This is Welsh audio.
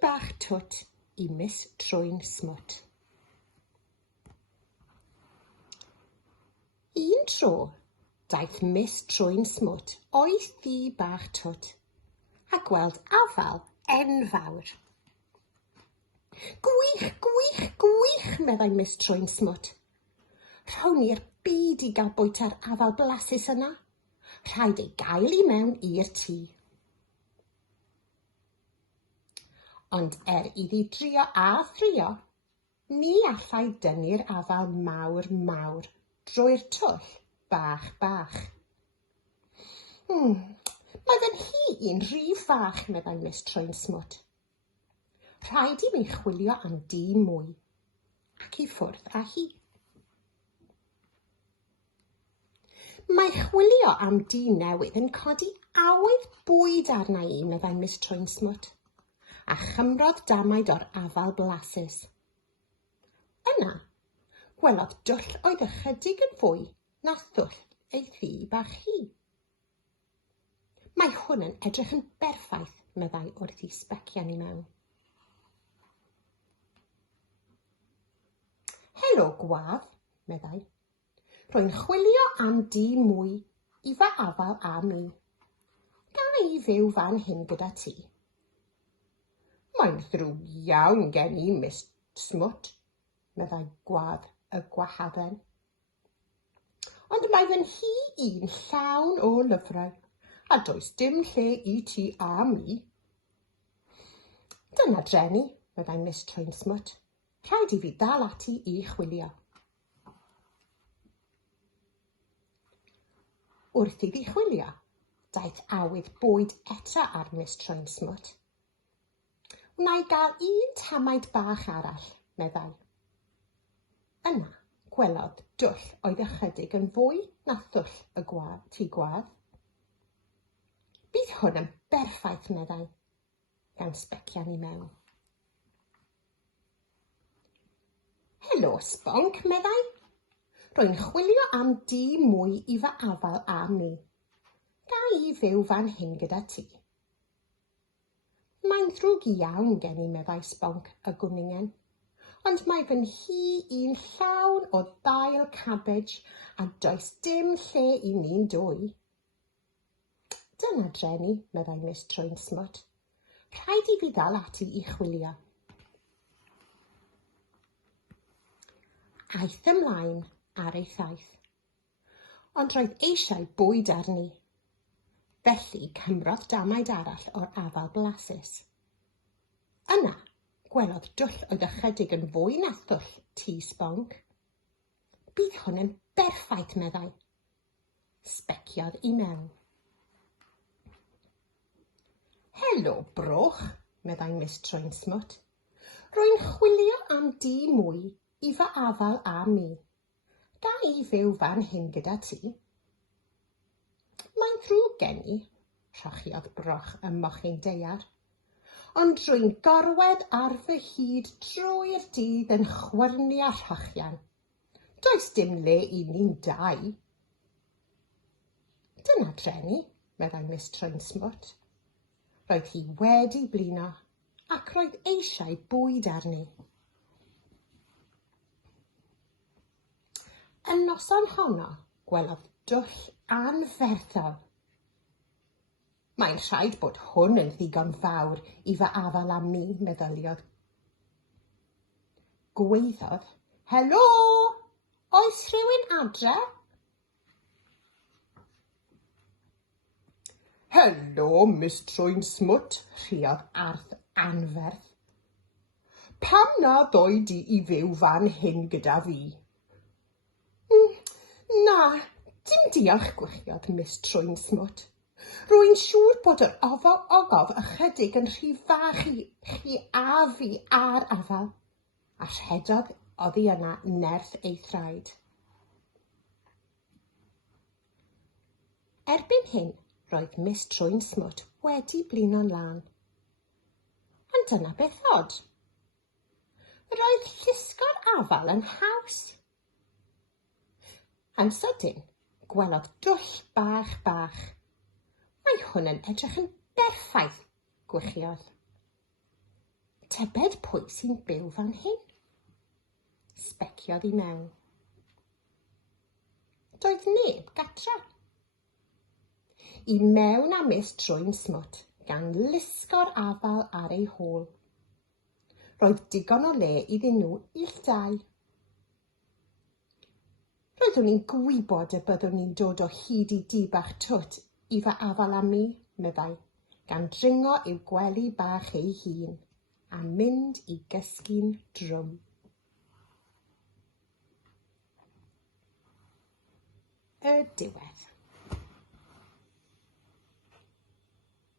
Bach Twt I Miss Trwyn Smwt. Un tro, daeth Miss Trwyn Smwt o'i thŷ Bach Twt a gweld afal enfawr. Gwych, gwych, gwych, meddai Miss Trwyn Smwt. Rhawn ni'r byd I gael bwyta'r afal blasus yna. Rhaid ei gael I mewn i'r tŷ. Ond iddi drio a thrio, ni allai dynnu'r afal mawr mawr drwy'r twll bach bach. Mae fe'n hun rhy fach, meddai Miss Trwyn Smwt. Rhaid I mi chwilio am dŷ mwy, ac I ffwrdd â hi. Mae chwilio am dŷ newydd yn codi awydd bwyd arna I, meddai Miss Trwyn Smwt, a chymrodd damaid o'r afal blasus. Yna, gwelodd dwll oedd ychydig yn fwy na thwll ei thŷ bach hi. Mae hwn yn edrych yn berffaith, meddai wrth I specian I mewn. Helo, gwadd, meddai. Rwy'n chwilio am dŷ mwy I fy afal a mi. Ga I fyw fan hyn gyda ti? Mae'n ddrwg iawn gen I, Miss Smwt, meddai gwadd y gwahadden. Ond mae fe'n hun llawn o lyfrau, a does dim lle I ti a mi. Dyna dreni, meddai Miss Trwyn Smwt. Rhaid I fi dal ati I chwilio. Wrth iddi chwilio, daeth awydd bwyd eto ar Miss Trwyn Smwt. Wna I gael un tamaid bach arall, meddai. Yna, gwelodd dwll oedd ychydig yn fwy na thwll y tŷ gwadd. Bydd hwn yn berffaith, meddai, gan specian I mewn. Helo, sbonc, meddai. Rwy'n chwilio am dŷ mwy I fy afal a mi. Ga I fyw fan hyn gyda ti? Mae'n ddrwg iawn gen I, meddai sbonc y gwningen, ond mae fe'n hun llawn o ddail cabbage a does dim lle I ni'n dwy. Dyna dreni, meddai Miss Trwyn Smwt. Rhaid I fi ddal ati I chwilio. Aeth ymlaen ar ei thaith, ond roedd eisiau bwyd arni. Felly cymrodd damaid arall o'r afal blasus. Yna, gwelodd dwll oedd ychydig yn fwy na thwll tŷ sbonc. Bydd hwn yn berffaith, meddai. Speciodd I mewn. Helo, broch, meddai Miss Trwyn Smwt. Rwy'n chwilio am dŷ mwy I fy afal a mi. Ga I fyw fan hyn gyda ti? Mae'n ddrwg gen I, rhochiodd broch y mochyn deiar, ond rwy'n gorwedd ar fy hyd drwy'r dydd yn chwyrnu a rhochian. Does dim le I ni'n dau. Dyna dreni, meddai Miss Trwyn Smwt. Roedd hi wedi blino ac roedd eisiau bwyd arni. Yn noson honno, gwelodd dwll anferthol. Mae'n rhaid bod hwn yn ddigon fawr I fy afal am mi, meddyliodd. Gweiddodd, helo, oes rhywun adre? Helo, Miss Trwyn Smwt, rhuodd arth anferth. Pam na ddoi di I fyw fan hyn gyda fi? Na, dim diolch, gwychiodd Miss Trwyn Smwt. Rwy'n siŵr bod yr ogof ychydig yn rhy fach I chi a fi ar afal, a rhedodd oddi yna nerth ei thraed. Erbyn hyn, roedd Miss Trwyn Smwt wedi blino'n lan. Ond dyna beth od. Roedd llusgo'r afal yn haws. Yn sydyn, gwelodd dwll bach bach. Mae hwn yn edrych yn berffaith, gwychiodd. Tybed pwy sy'n byw fan hyn? Sbeciodd i mewn. Doedd neb gatra. I mewn â Miss Trwyn Smwt gan lusgo'r afal ar ei hôl. Roedd digon o le iddyn nhw illdau. Roeddwn i'n gwybod y byddwn ni'n dod o hyd i dŷ Bach Twt i fy afal am mi, meddai, gan dringo i'w gwely bach ei hun a mynd i gysgu'n drwm. Y diwedd.